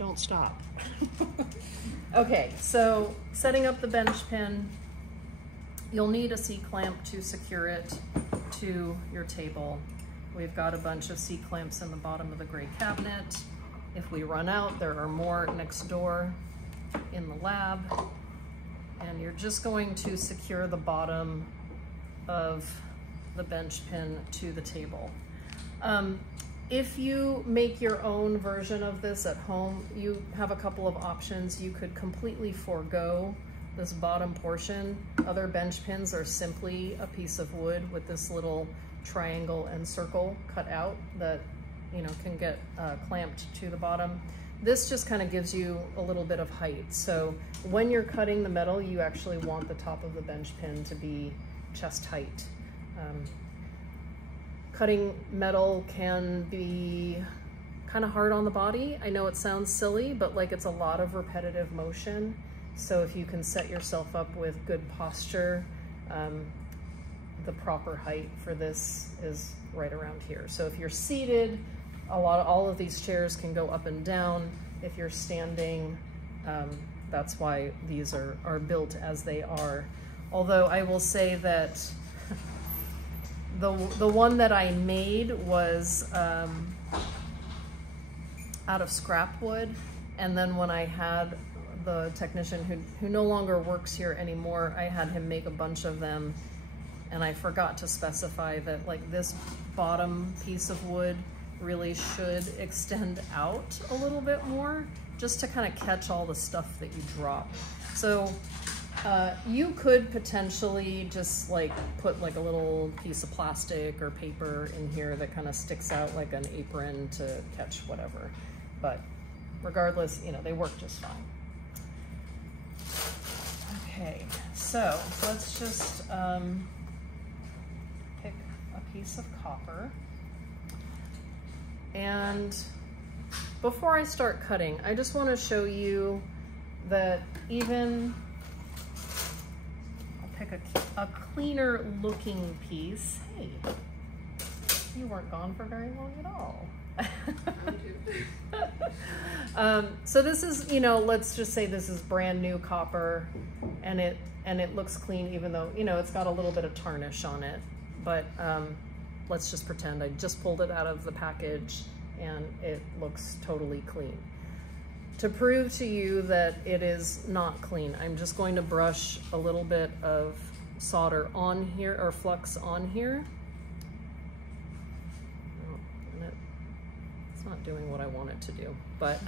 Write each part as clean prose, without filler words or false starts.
don't stop. Okay, so setting up the bench pin, you'll need a C-clamp to secure it to your table. We've got a bunch of C-clamps in the bottom of the gray cabinet. If we run out, there are more next door in the lab. And you're just going to secure the bottom of the bench pin to the table. If you make your own version of this at home, you have a couple of options. You could completely forego this bottom portion. Other bench pins are simply a piece of wood with this little triangle and circle cut out that, you know, can get clamped to the bottom. This just kind of gives you a little bit of height. So when you're cutting the metal, you actually want the top of the bench pin to be chest height. Cutting metal can be kind of hard on the body. I know it sounds silly, but like it's a lot of repetitive motion. So if you can set yourself up with good posture, the proper height for this is right around here. So if you're seated, all of these chairs can go up and down. If you're standing, that's why these are built as they are. Although I will say that the one that I made was out of scrap wood, and then when I had the technician who no longer works here anymore, I had him make a bunch of them, and I forgot to specify that like this bottom piece of wood really should extend out a little bit more just to kind of catch all the stuff that you drop. So you could potentially just like put like a little piece of plastic or paper in here that kind of sticks out like an apron to catch whatever. But regardless, you know, they work just fine. Okay, so let's just pick a piece of copper. And before I start cutting, I just want to show you that even a cleaner looking piece. Hey, you weren't gone for very long at all. So this is, you know, let's just say this is brand new copper, and it looks clean, even though, you know, it's got a little bit of tarnish on it. But let's just pretend I just pulled it out of the package and it looks totally clean. To prove to you that it is not clean, I'm just going to brush a little bit of solder on here, or flux on here. Oh, and it's not doing what I want it to do, but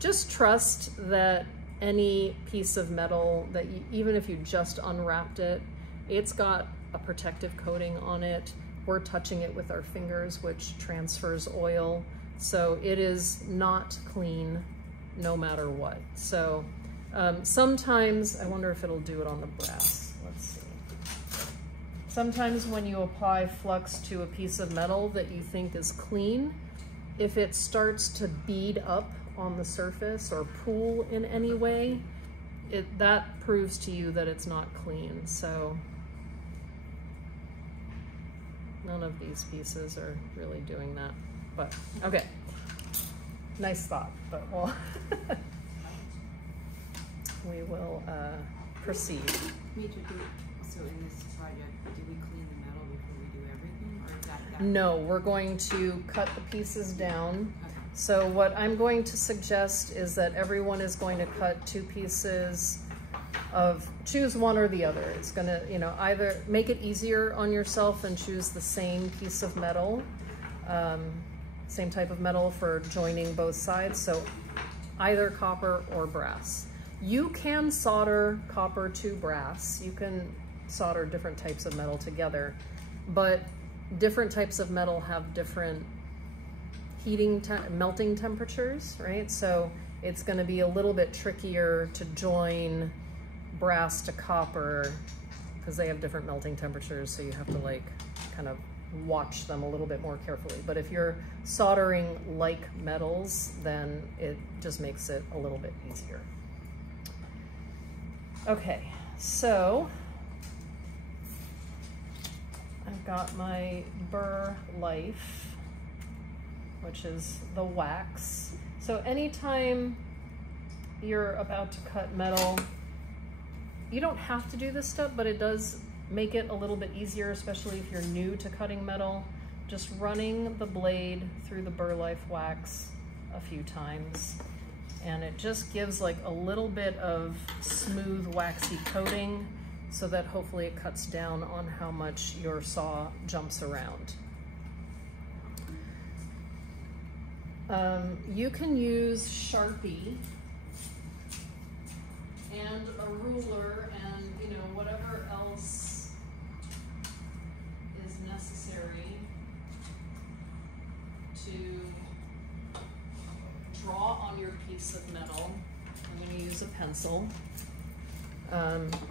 just trust that any piece of metal that even if you just unwrapped it, it's got a protective coating on it. We're touching it with our fingers, which transfers oil. So it is not clean no matter what. So sometimes, I wonder if it'll do it on the brass. Let's see. Sometimes when you apply flux to a piece of metal that you think is clean, if it starts to bead up on the surface or pool in any way, that proves to you that it's not clean. So none of these pieces are really doing that. But okay, nice thought, but well, we will proceed. So in this project, do we clean the metal before we do everything, or is that? No, we're going to cut the pieces down. Okay. So what I'm going to suggest is that everyone is going to cut 2 pieces of, choose one or the other. It's gonna, you know, either make it easier on yourself and choose the same piece of metal. Same type of metal for joining both sides, so either copper or brass. You can solder copper to brass. You can solder different types of metal together, but different types of metal have different melting temperatures, right? So it's going to be a little bit trickier to join brass to copper because they have different melting temperatures, so you have to like kind of watch them a little bit more carefully. But if you're soldering like metals, then it just makes it a little bit easier. Okay, so I've got my burr life which is the wax. So anytime you're about to cut metal, you don't have to do this step, but it does make it a little bit easier, especially if you're new to cutting metal. Just running the blade through the Burlife wax a few times, and it just gives like a little bit of smooth waxy coating so that hopefully it cuts down on how much your saw jumps around. You can use Sharpie and a ruler and, you know, whatever else is necessary to draw on your piece of metal. I'm going to use a pencil.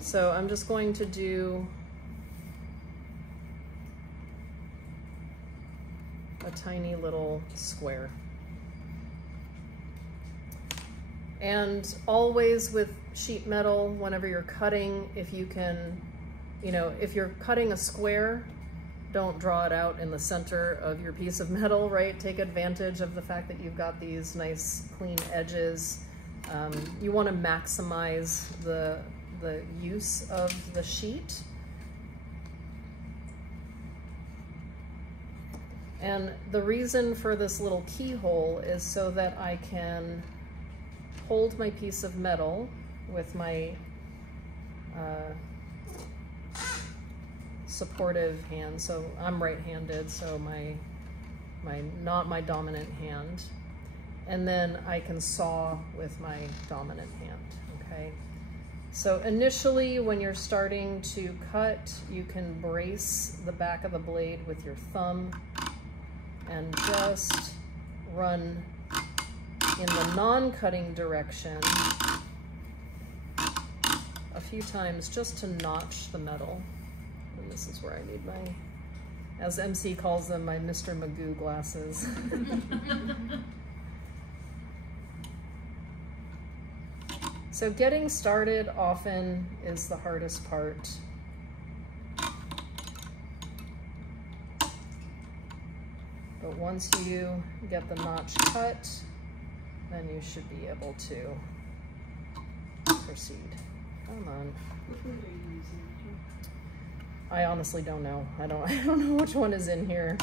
So I'm just going to do a tiny little square. And always with sheet metal, whenever you're cutting, if you can, you know, if you're cutting a square, don't draw it out in the center of your piece of metal, right? Take advantage of the fact that you've got these nice clean edges. You want to maximize the use of the sheet. And the reason for this little keyhole is so that I can hold my piece of metal with my supportive hand. So I'm right-handed, so not my dominant hand. And then I can saw with my dominant hand, okay? So initially, when you're starting to cut, you can brace the back of the blade with your thumb and just run in the non-cutting direction a few times just to notch the metal. And this is where I need my, as MC calls them, my Mr. Magoo glasses. So getting started often is the hardest part. But once you get the notch cut, then you should be able to proceed. Come on. I honestly don't know. I don't know which one is in here.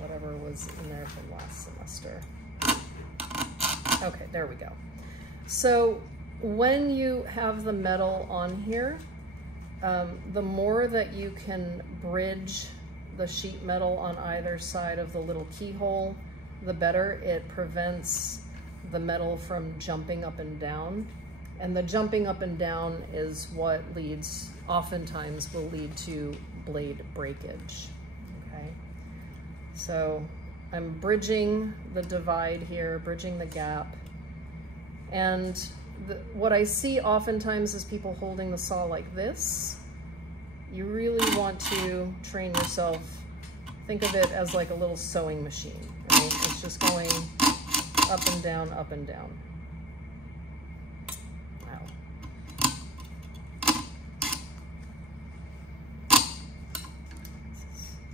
Whatever was in there from last semester. Okay, there we go. So when you have the metal on here, the more that you can bridge the sheet metal on either side of the little keyhole, the better. It prevents the metal from jumping up and down. And the jumping up and down is what leads, oftentimes will lead to blade breakage, okay? So I'm bridging the divide here, bridging the gap. And what I see oftentimes is people holding the saw like this. You really want to train yourself. Think of it as like a little sewing machine, right? It's just going up and down, up and down. Wow.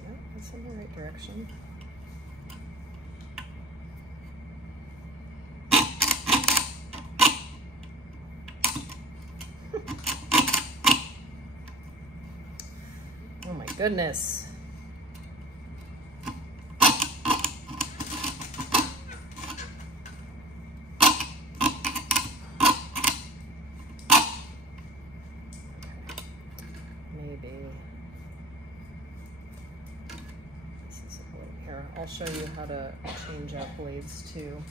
Yeah, that's in the right direction. Oh my goodness. Maybe this is a little here. I'll show you how to change out blades too.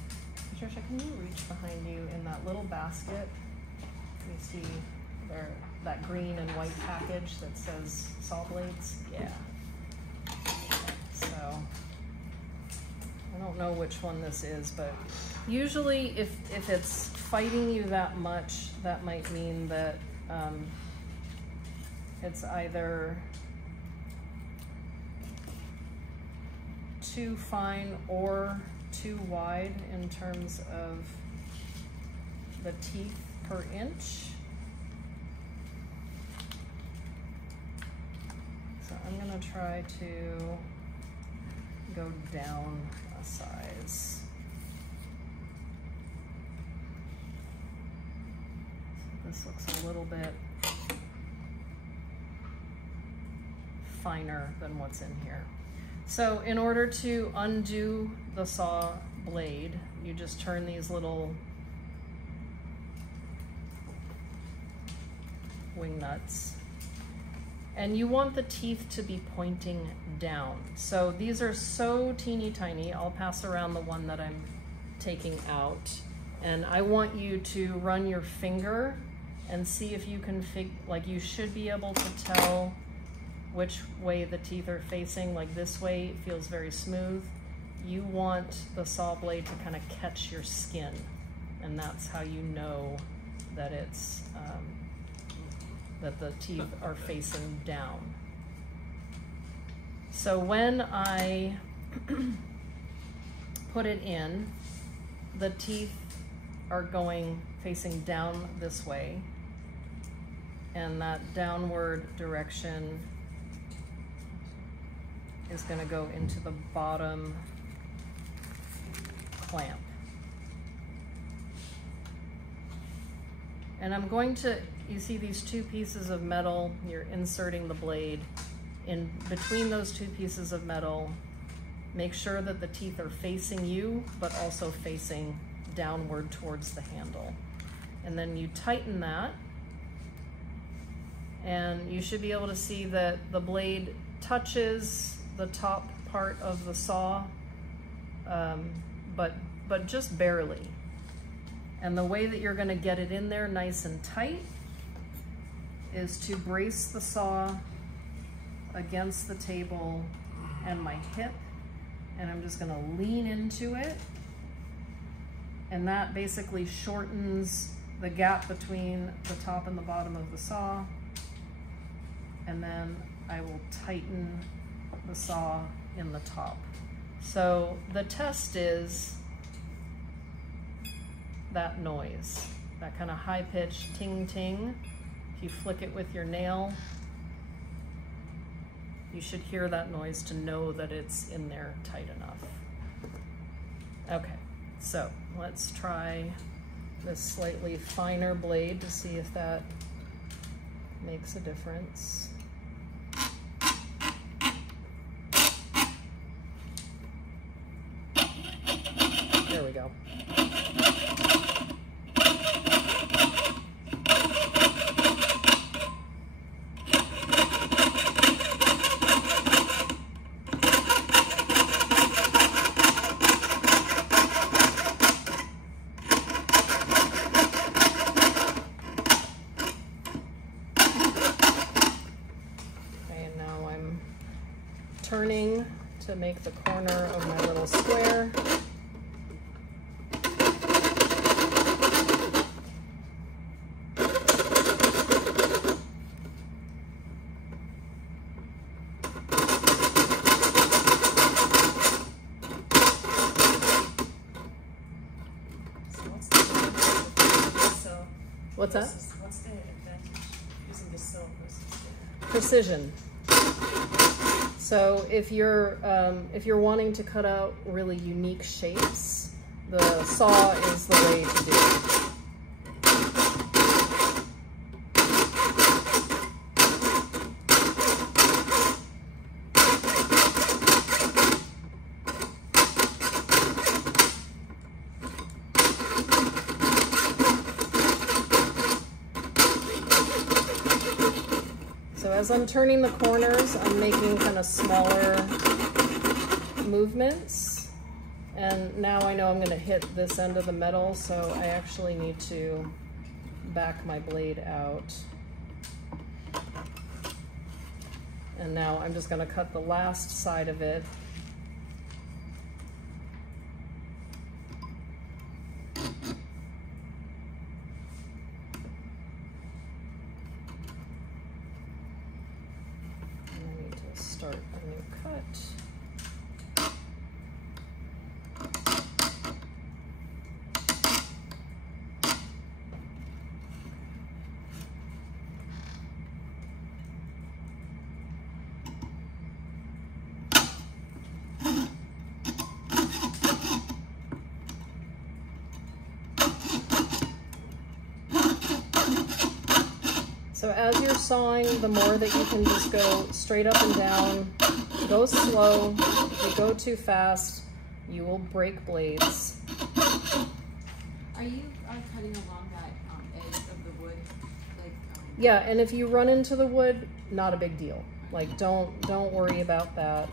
Patricia, can you reach behind you in that little basket? You see there that green and white package that says saw blades? Yeah. So I don't know which one this is, but usually if it's fighting you that much, that might mean that it's either too fine or too wide in terms of the teeth per inch. So I'm gonna try to go down a size. This looks a little bit finer than what's in here. So in order to undo the saw blade, you just turn these little wing nuts, and you want the teeth to be pointing down. So these are so teeny tiny. I'll pass around the one that I'm taking out, and I want you to run your finger and see if you can like you should be able to tell which way the teeth are facing. Like this way, it feels very smooth. You want the saw blade to kind of catch your skin, and that's how you know that it's that the teeth are facing down. So when I put it in, the teeth are going facing down this way, and that downward direction is going to go into the bottom clamp. And I'm going to, you see these two pieces of metal, you're inserting the blade in between those two pieces of metal. Make sure that the teeth are facing you, but also facing downward towards the handle. And then you tighten that, and you should be able to see that the blade touches the top part of the saw, but just barely. And the way that you're gonna get it in there nice and tight is to brace the saw against the table and my hip, and I'm just gonna lean into it, and that basically shortens the gap between the top and the bottom of the saw, and then I will tighten the saw in the top. So the test is that noise, that kind of high-pitched ting-ting. If you flick it with your nail, you should hear that noise to know that it's in there tight enough. Okay, so let's try this slightly finer blade to see if that makes a difference. There we go. Turning to make the corner of my little square. What's that? What's the advantage using the saw versus the Precision. So if you're wanting to cut out really unique shapes, the saw is the way to do it. So as I'm turning the corners, I'm making kind of smaller movements. And now I know I'm going to hit this end of the metal, so I actually need to back my blade out. And now I'm just going to cut the last side of it. Start a new cut. So as you're sawing, the more that you can just go straight up and down, go slow. If you go too fast, you will break blades. Are you cutting along that edge of the wood? Like, yeah, and if you run into the wood, not a big deal. Like, don't worry about that.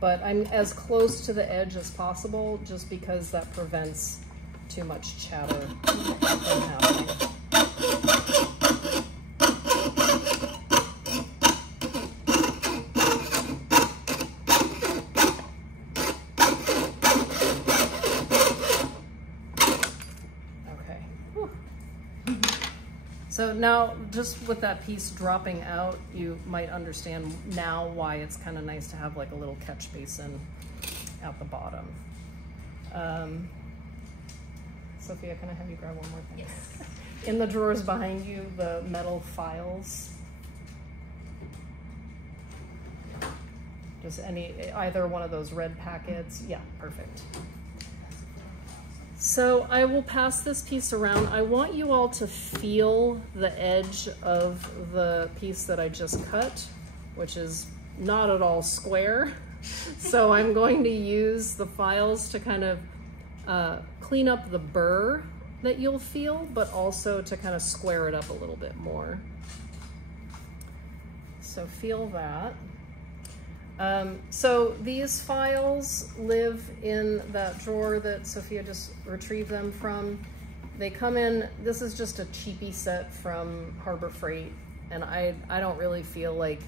But I'm as close to the edge as possible just because that prevents too much chatter from happening. Okay. Whew. So now, just with that piece dropping out, you might understand now why it's kind of nice to have like a little catch basin at the bottom. Sophia, can I have you grab one more thing? yes. In the drawers behind you, the metal files. Just either one of those red packets. Yeah, perfect. So I will pass this piece around. I want you all to feel the edge of the piece that I just cut, which is not at all square. So I'm going to use the files to kind of clean up the burr that you'll feel, but also to kind of square it up a little bit more. So feel that. So these files live in that drawer that Sophia just retrieved them from. They come in, this is just a cheapy set from Harbor Freight, and I don't really feel like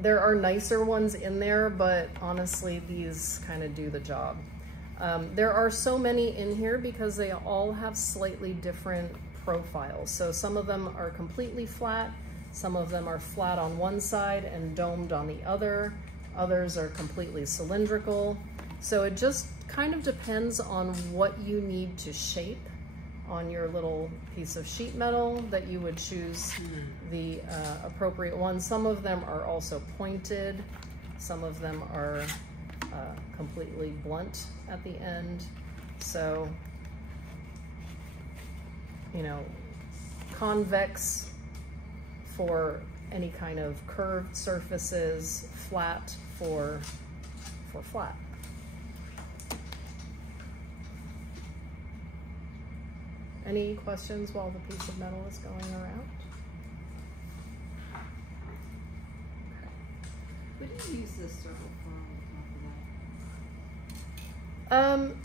there are nicer ones in there, but honestly, these kind of do the job. There are so many in here because they all have slightly different profiles. So some of them are completely flat, some of them are flat on one side and domed on the other, others are completely cylindrical. So it just kind of depends on what you need to shape on your little piece of sheet metal that you would choose the appropriate one. Some of them are also pointed, some of them are completely blunt at the end. So, you know, convex for any kind of curved surfaces, flat for flat. Any questions while the piece of metal is going around? What do you use this circle for on top of that?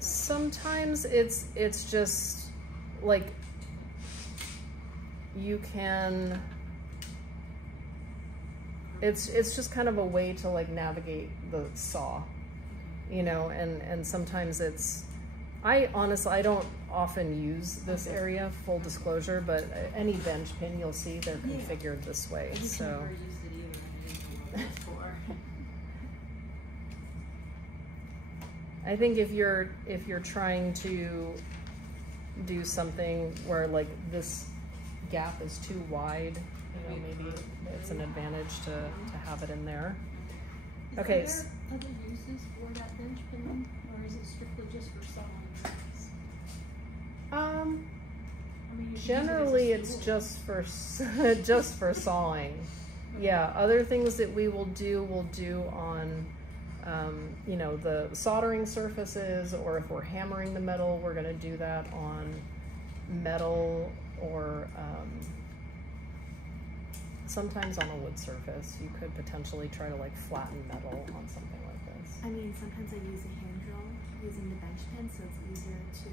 Sometimes it's just like you can, it's just kind of a way to like navigate the saw, you know, and sometimes it's, I honestly, I don't often use this area, full disclosure, but any bench pin you'll see they're configured this way. So. Never used it either. I didn't know what it was for. I think if you're trying to do something where like this gap is too wide, you know, maybe it's an advantage to have it in there. Okay. Is there other uses for that bench pin, or is it strictly just for sawing? I mean, Generally it's just for just for sawing. Yeah, other things that we will do on you know, the soldering surfaces, or if we're hammering the metal, we're going to do that on metal, or sometimes on a wood surface. You could potentially try to like flatten metal on something like this. I mean, sometimes I use a hand drill using the bench pin, so it's easier to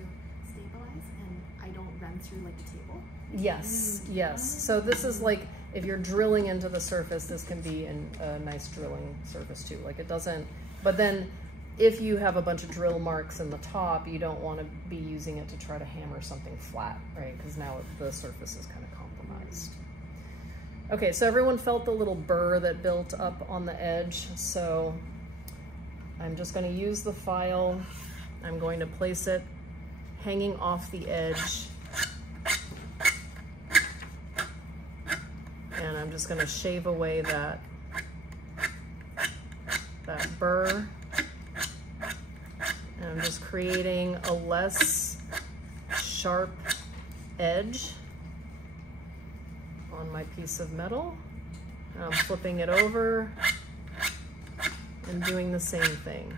stabilize and I don't run through like a table. Yes, yes. So this is like, if you're drilling into the surface, this can be a nice drilling surface too. Like it doesn't, but then if you have a bunch of drill marks in the top, you don't want to be using it to try to hammer something flat, right? Because now the surface is kind of compromised. Okay, so everyone felt the little burr that built up on the edge. So I'm just going to use the file. I'm going to place it hanging off the edge. And I'm just going to shave away that burr. And I'm just creating a less sharp edge on my piece of metal. I'm flipping it over and doing the same thing.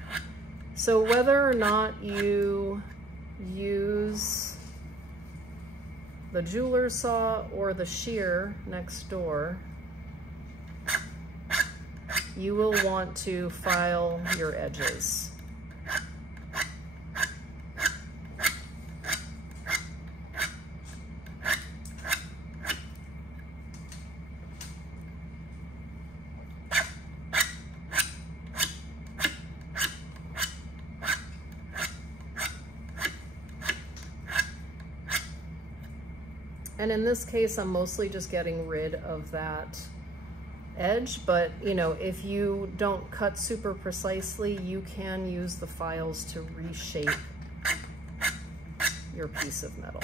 So whether or not you use the jeweler's saw or the shear next door, you will want to file your edges. And in this case, I'm mostly just getting rid of that edge, but you know, if you don't cut super precisely, you can use the files to reshape your piece of metal.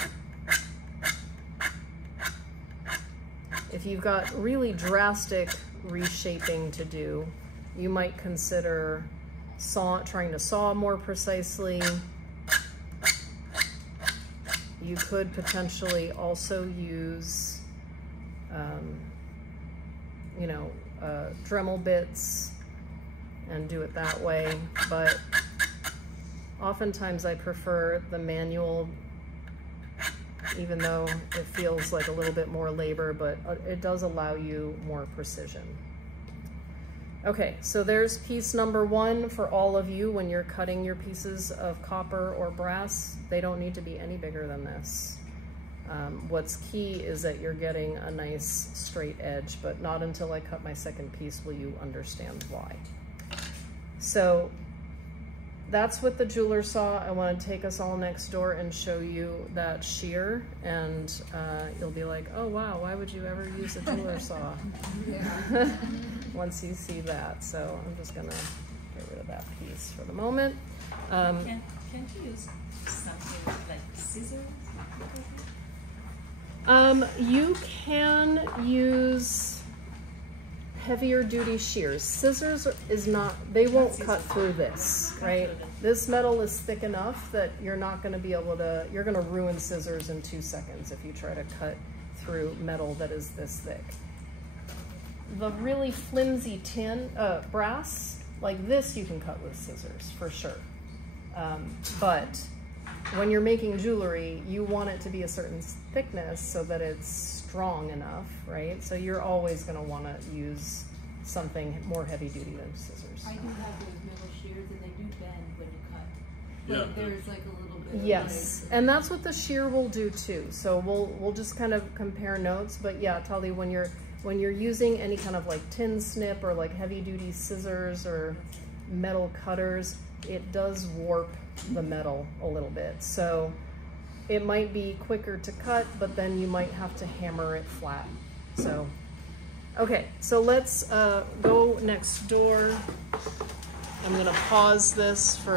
If you've got really drastic reshaping to do, you might consider trying to saw more precisely. You could potentially also use, you know, Dremel bits and do it that way, but oftentimes I prefer the manual, even though it feels like a little bit more labor, but it does allow you more precision. Okay, so there's piece number one for all of you when you're cutting your pieces of copper or brass. They don't need to be any bigger than this. What's key is that you're getting a nice straight edge, but not until I cut my second piece will you understand why. So that's with the jeweler saw. I want to take us all next door and show you that shear, and you'll be like, oh wow, why would you ever use a jeweler saw? Yeah. Once you see that. So I'm just gonna get rid of that piece for the moment. Can't you use something like scissors? You can use heavier duty shears. Scissors is not, they won't cut through this, right? This metal is thick enough that you're not gonna be able to, you're gonna ruin scissors in 2 seconds if you try to cut through metal that is this thick. The really flimsy brass, like this, you can cut with scissors for sure. But when you're making jewelry, you want it to be a certain thickness so that it's strong enough, right? So you're always going to want to use something more heavy duty than scissors. I do have those metal shears and they do bend when you cut. Like there's like a little bit. Yes, and that's what the shear will do too. So we'll just kind of compare notes. But yeah, Tali, when you're using any kind of like tin snip or like heavy duty scissors or metal cutters, it does warp the metal a little bit. So it might be quicker to cut, but then you might have to hammer it flat. So, okay, so let's go next door. I'm gonna pause this for